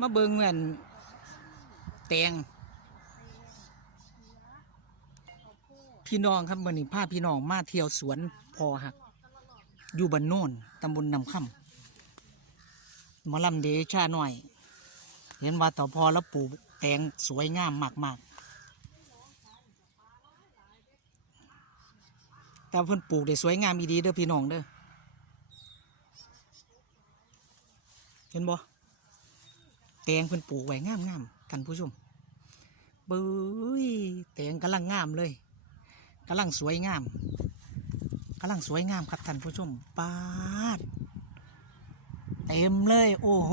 มาเบิงเงินแตงพี่น้องครับเมื่อนี้พาพี่น้องมาเที่ยวสวนพอหัก อยู่บ้านโน่นตำบลนำค่ำมอลำเดชาหน่อย เห็นว่าต่อพอแล้วปลูกแตงสวยงามมากๆ แต่เพิ่นปลูกได้สวยงามอีดีเด้อพี่น้องเด้อเห็นบ่ แตงเพิ่นปลูกไว้งามงามกันผู้ชมเบ้ยแตงกำลังงามเลยกำลังสวยงามกำลังสวยงามครับท่านผู้ชมปาดเต็มเลย โอ้โห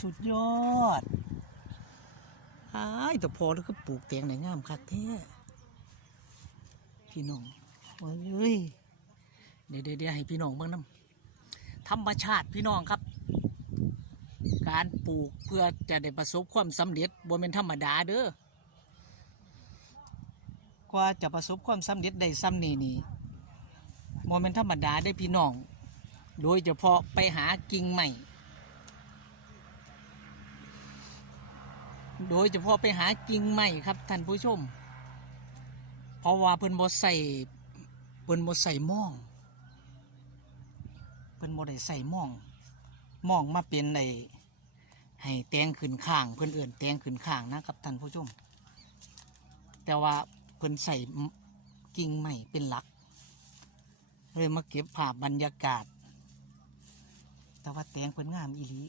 สุดยอดอ้ายแต่พอแล้วก็ปลูกแตงได้งามคักแท้พี่น้องเอ้ยเดี๋ยวเดี๋ยวเดี๋ยวให้พี่น้องเบิ่งน้ำธรรมชาติพี่น้องครับ การปลูกเพื่อจะได้ประสบความสำเร็จบ่เป็นธรรมดาเด้อกว่าจะประสบความสำเร็จได้ซ้ำนี่นี่บ่เป็นธรรมดาได้พี่น้อง โดยเฉพาะไปหากิ่งใหม่ โดยเฉพาะไปหากิ่งใหม่ครับท่านผู้ชม เพราะว่าเพิ่นบ่ใส่เพิ่นบ่ใส่ม่องเพิ่นบ่ได้ใส่ม่องมองมาเป็นไอ้ ให้แตงขึ้นข้าง เพิ่อนเอื่นแตงขึ้นข้างนะครับท่านผู้ชม แต่ว่าเพิ่อนใส่กิ่งใหม่เป็นหลัก เลยมาเก็บภาพบรรยากาศ แต่ว่าแตงเพิ่อนงามอีหลี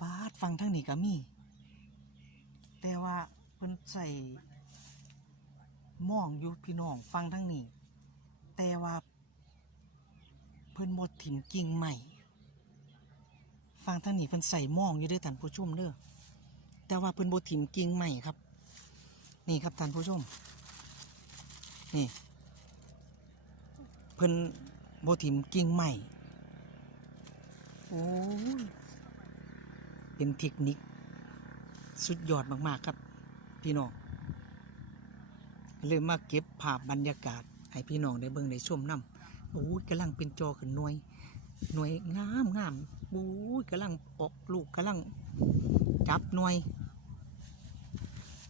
ปาดฟังทั้งนี้ก็มี แต่ว่าเพิ่อนใส่หมองอยู่พี่น้องฟังทั้งนี้ แต่ว่าเพิ่อนหมดถิ่มกิ่งใหม่ ฟังทั้งนี้เพิ่นใส่หมองอยู่ด้วยท่านผู้ชมเด้อแต่ว่าเพิ่นบ่ถิ่มกิ่งใหม่ครับ นี่ครับท่านผู้ชม นี่ เพิ่นโบถิ่มกิ่งใหม่โอ้ยเป็นเทคนิค สุดยอดมากๆครับ พี่น้องเลยมาเก็บภาพบรรยากาศ ให้พี่น้องได้เบิ่งได้ชมน้ำโอ้ยกำลังเป็นจอขึ้นหน่วยหน่วยงามงาม โอ้ยกำลังออกลูกกำลังจับหน่วย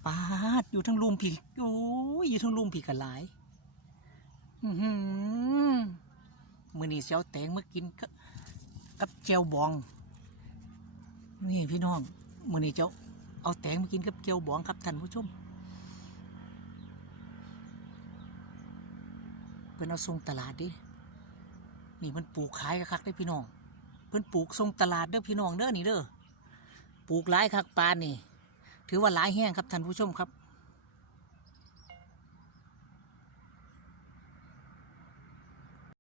ปาดอยู่ทั้งลุมผีโอ้ยอยู่ทั้งลุมผีกันหลายอือหือมือนี้เสียวแตงมากินกับกับเจียวบอง นี่พี่น้องมือนี้เจ้าเอาแตงมากินกับเจียวบองครับท่านผู้ชมเพิ่นเอาส่งตลาดดินี่มันปลูกขายกับคักได้พี่น้อง เพิ่นปลูกทรงตลาดเด้อพี่น้องเด้อนี่เด้อปลูกหลายคักปานนี่ ถือว่าหลายแห้งครับท่านผู้ชมครับ